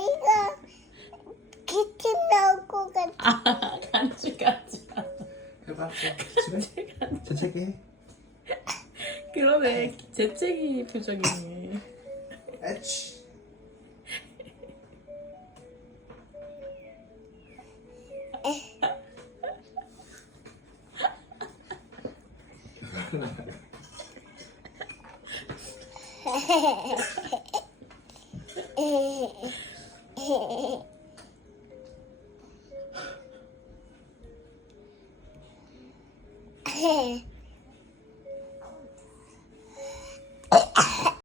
이거 기침 나올 것 같아. 아, 간지. 해봐. 재채기. 그러네. 재채기 표정이네. 에치.